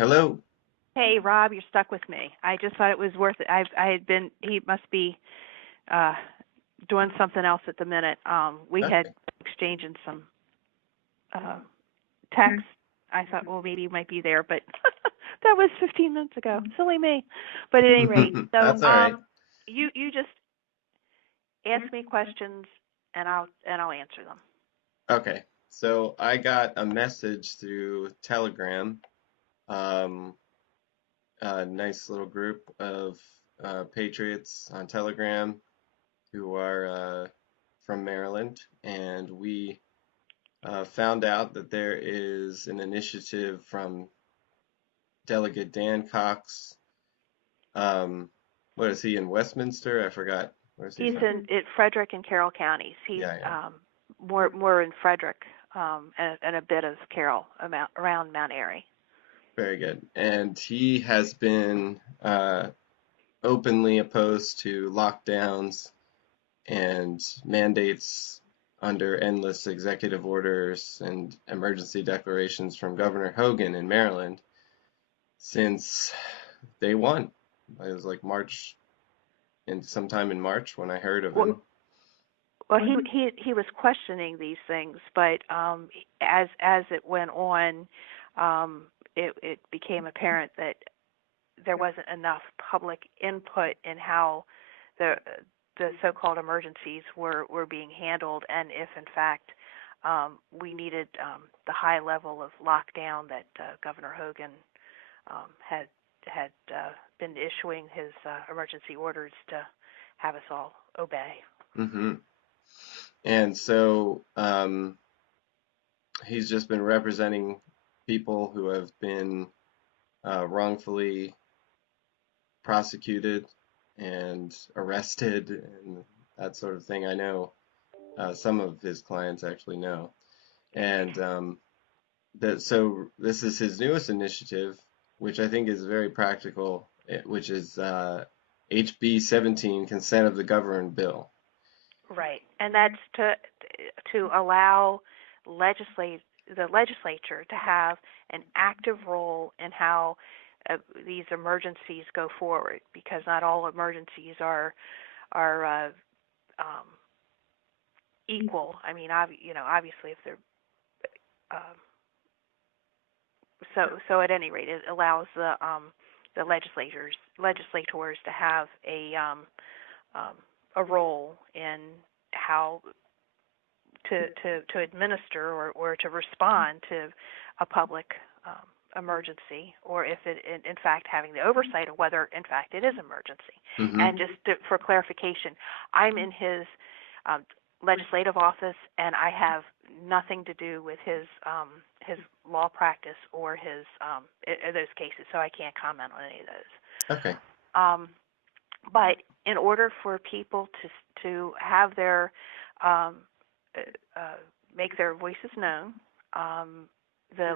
Hello. Hey, Rob, you're stuck with me. I just thought it was worth it. He must be uh, doing something else at the minute. We had Okay. exchanging some uh, text. I thought, well, maybe you might be there, but that was 15 minutes ago. Silly me. But at any rate, so That's all right. you just ask me questions and I'll answer them. Okay. So I got a message through Telegram, um, a nice little group of patriots on Telegram who are from Maryland, and we found out that there is an initiative from Delegate Dan Cox. Um, what is he in Westminster? I forgot. Where is he He's from? in Frederick and Carroll counties. He's Yeah, yeah. more in Frederick and a bit of Carroll around Mount Airy. Very good. And he has been openly opposed to lockdowns and mandates under endless executive orders and emergency declarations from Governor Hogan in Maryland since day one. It was like March, and sometime in March when I heard of him. Well, Well, he was questioning these things, but as it went on, it became apparent that there wasn't enough public input in how the the so-called emergencies were being handled, and if in fact we needed the high level of lockdown that Governor Hogan had been issuing his emergency orders to have us all obey. Hmm. And so he's just been representing people who have been wrongfully prosecuted and arrested and that sort of thing. I know some of his clients actually know. And so this is his newest initiative, which I think is very practical, which is HB17, Consent of the Governed Bill. Right, and that's to allow legislate the legislature to have an active role in how these emergencies go forward, because not all emergencies are um, equal. I mean, obviously, if they're um, so at any rate, it allows the legislators to have um, a role in how to administer or to respond to a public emergency, or if it in fact having the oversight of whether in fact it is emergency. Hmm. And just for clarification, I'm in his um, legislative office, and I have nothing to do with his law practice or his those cases, so I can't comment on any of those. Okay. Um, but in order for people to have their um, make their voices known, the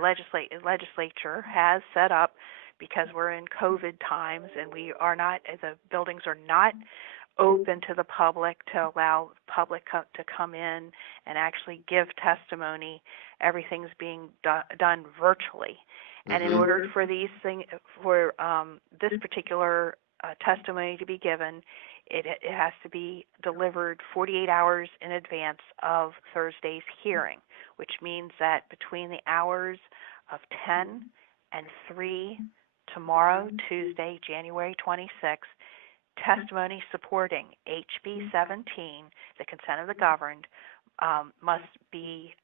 legislature has set up, because we're in COVID times and the buildings are not open to the public to allow the public to come in and actually give testimony. Everything's being done virtually, and in Hmm. order for this particular testimony to be given, it has to be delivered 48 hours in advance of Thursday's hearing, which means that between the hours of 10 and 3 tomorrow, Tuesday, January 26th, testimony supporting HB 17, the consent of the governed, must be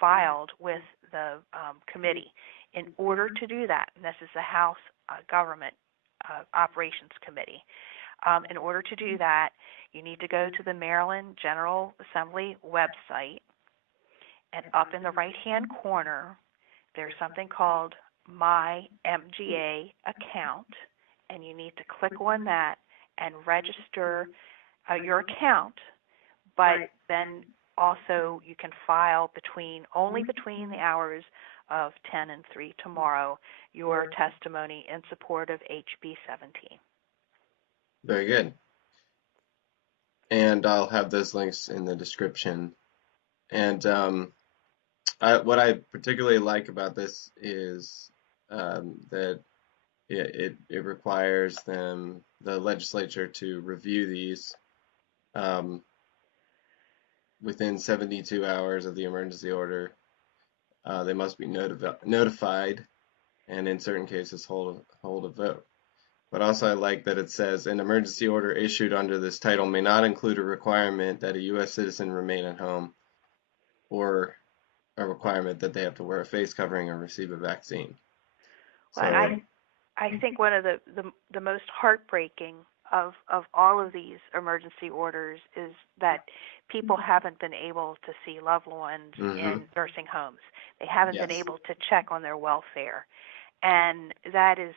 filed with the committee. In order to do that, and this is the House Government Operations Committee, in order to do that, you need to go to the Maryland General Assembly website, and up in the right-hand corner, there's something called My MGA Account, and you need to click on that and register your account, but then also you can file only between the hours of 10 and 3 tomorrow your testimony in support of HB 17. Very good. And I'll have those links in the description. And what I particularly like about this is that it requires the legislature, to review these um, within 72 hours of the emergency order. They must be notified, and in certain cases hold a vote. But also, I like that it says an emergency order issued under this title may not include a requirement that a U.S. citizen remain at home, or a requirement that they have to wear a face covering or receive a vaccine. Well, So, I think one of the most heartbreaking of all of these emergency orders is that people haven't been able to see loved ones mm-hmm, in nursing homes. They haven't been yes, able to check on their welfare, and that is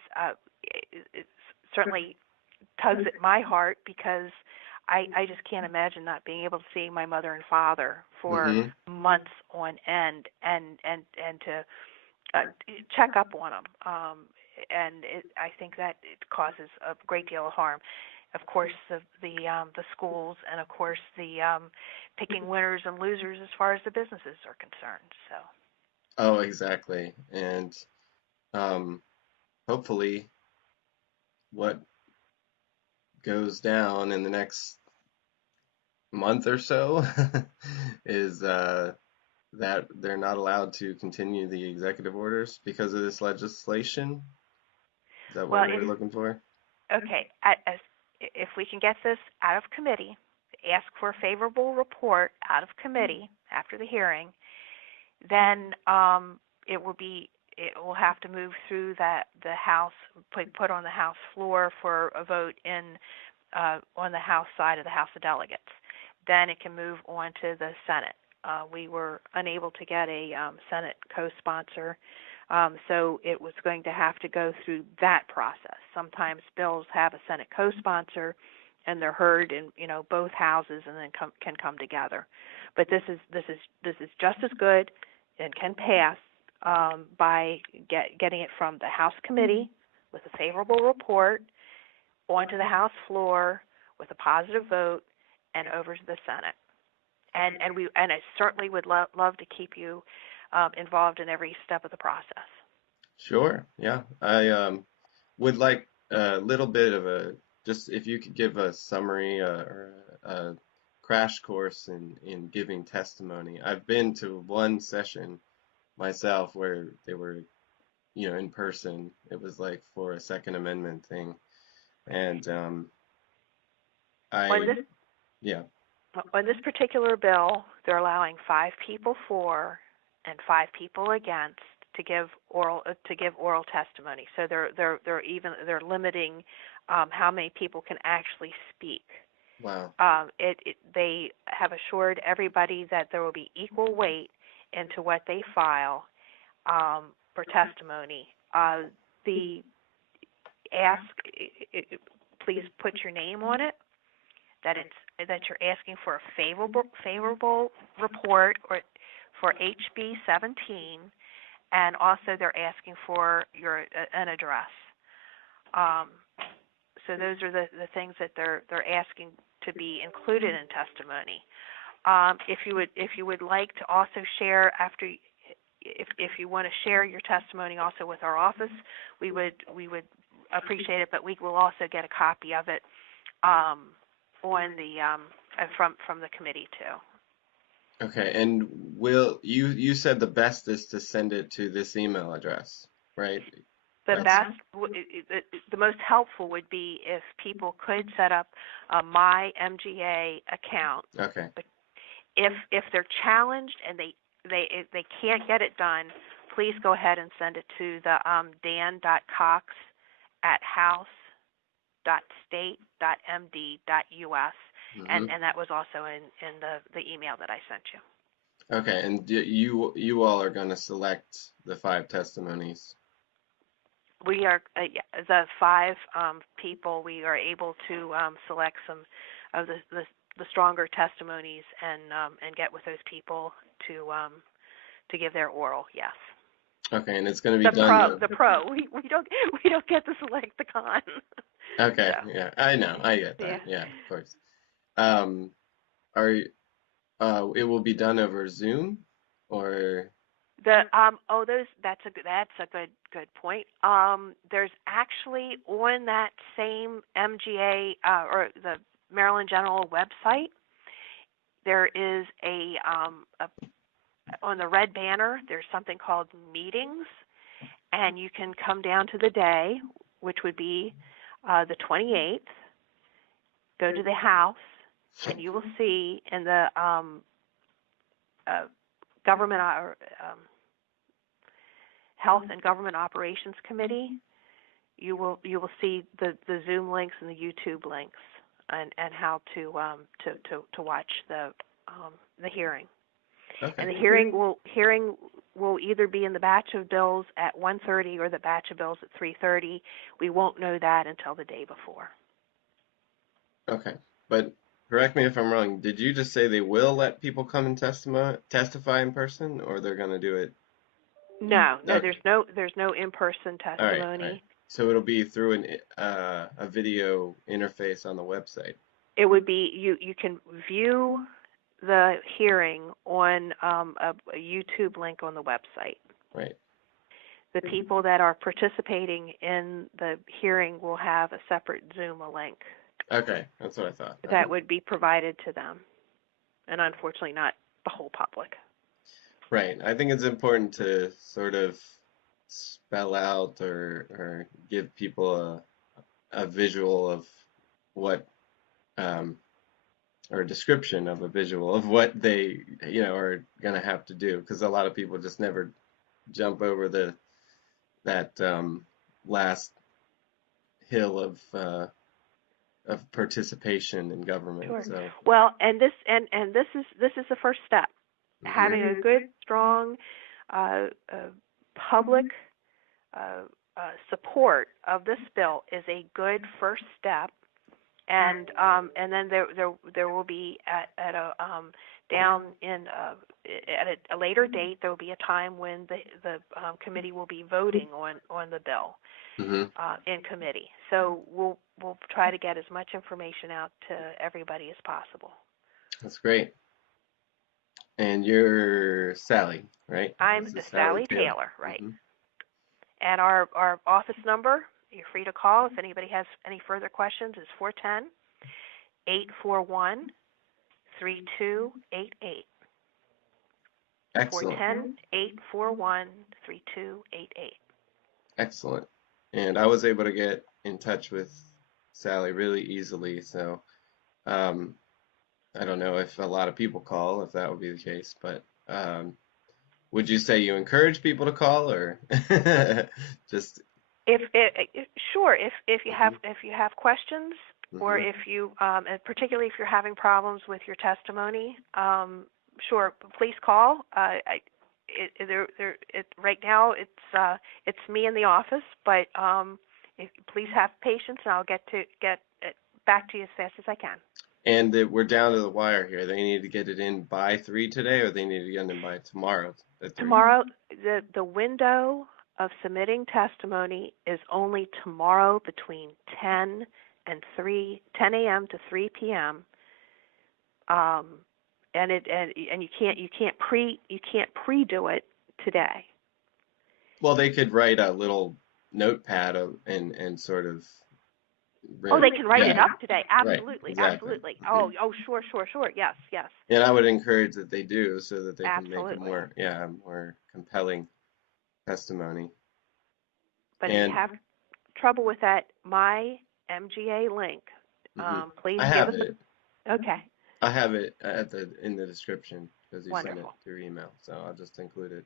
it certainly tugs at my heart because I just can't imagine not being able to see my mother and father for mm-hmm, months on end and to check up on them. I think that it causes a great deal of harm. Of course, the schools, and of course the picking winners and losers as far as the businesses are concerned. So, oh, exactly. And hopefully, what goes down in the next month or so is that they're not allowed to continue the executive orders because of this legislation. Is that what well, we're looking for? okay. If we can get this out of committee, ask for a favorable report out of committee after the hearing, then it will have to move through the House, put on the House floor for a vote on the House side of the House of Delegates. Then it can move on to the Senate. We were unable to get a Senate co-sponsor, so it was going to have to go through that process. Sometimes bills have a Senate co-sponsor, and they're heard in both houses, and then can come together. But this is just as good and can pass by getting it from the House committee with a favorable report onto the House floor with a positive vote and over to the Senate. And I certainly would love to keep you involved in every step of the process. Sure. Yeah. I would like a little bit of just if you could give a summary, or a crash course in giving testimony. I've been to one session myself where they were, in person. It was like for a Second Amendment thing. And On I, this yeah. on this particular bill, they're allowing 5 people for and 5 people against to give oral testimony. So they're limiting how many people can actually speak. Wow. They have assured everybody that there will be equal weight into what they file for testimony. The ask, please put your name on it. That you're asking for a favorable report or for HB17, and also they're asking for an address. So those are the things that they're asking to be included in testimony. If you would like to also share if you want to share your testimony also with our office, we would appreciate it. But we will also get a copy of it on the from the committee too. Okay. And will you said the best is to send it to this email address, right? The That's best, the most helpful would be if people could set up a My MGA account. okay. But if they're challenged and they can't get it done, please go ahead and send it to the dan.cox@house.state.md.us, Hmm. and that was also in the email that I sent you. Okay. And you all are going to select the 5 testimonies. We are the 5 people. We are able to select some of the stronger testimonies and get with those people to give their oral. Yes. Okay. And it's going to be done. The pro. We don't get to select the con. Okay. So Yeah. I know. I get yeah. that. Yeah. Of course. Um, are it will be done over Zoom, or? That's a good point. There's actually on that same MGA or the Maryland General website, there is a on the red banner, there's something called meetings, and you can come down to the day, which would be the 28th, go to the house, and you will see in the government Health and Government Operations Committee, you will see the Zoom links and the YouTube links and how to watch the hearing. Okay. And the hearing will either be in the batch of bills at 1:30 or the batch of bills at 3:30. We won't know that until the day before. Okay. But correct me if I'm wrong. Did you just say they will let people come and testify in person, or they're going to do it? No, Okay. there's no in-person All testimony. right. So it'll be through a video interface on the website. It would be you can view the hearing on a YouTube link on the website. Right. The people that are participating in the hearing will have a separate Zoom link. Okay, that's what I thought. That would be provided to them, and unfortunately not the whole public. Right. I think it's important to sort of spell out or give people a visual of what or a description of a visual of what they are gonna have to do, because a lot of people just never jump over that last hill of participation in government. Sure. So Well, and this is the first step. Having a good, strong public support of this bill is a good first step, and then there will be at a later date there will be a time when the committee will be voting on the bill in committee. So we'll try to get as much information out to everybody as possible. That's great. And you're Sally, right? I'm Sally Taylor, right? And our office number, you're free to call if anybody has any further questions, is 410-841-3288. Excellent. 410-841-3288. Excellent. And I was able to get in touch with Sally really easily, so I don't know if a lot of people call, if that would be the case, but would you say you encourage people to call, or just? Sure, if you have questions, or if you and particularly if you're having problems with your testimony, sure, please call. Right now it's me in the office, but please have patience, and I'll get back to you as fast as I can. And we're down to the wire here. They need to get it in by 3 today, or they need to get it in by tomorrow at 3? Tomorrow, the window of submitting testimony is only tomorrow between 10 a.m. to 3 p.m. And you can't pre-do it today. Well, they could write a little notepad and sort of. They can write it up today. Absolutely, right, exactly. Absolutely. Sure. Yes. And I would encourage that they do, so that they Absolutely. can make a more compelling testimony. But if you have trouble with that, my MGA link, please give us it. Okay. I have it in the description because you Wonderful. sent it through email, so I'll just include it,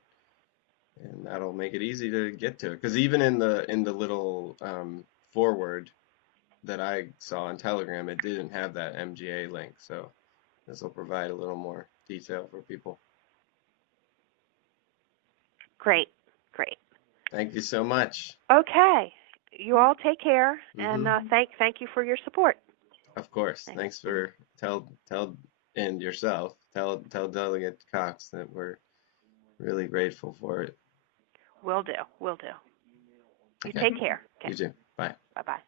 and that'll make it easy to get to it. Because even in the little forward that I saw on Telegram, it didn't have that MGA link, so this will provide a little more detail for people. Great. Thank you so much. Okay. You all take care, and thank you for your support. Of course. Thanks for tell yourself. Tell Delegate Cox that we're really grateful for it. Will do. You Okay. take care. Okay. You too. Bye. Bye-bye.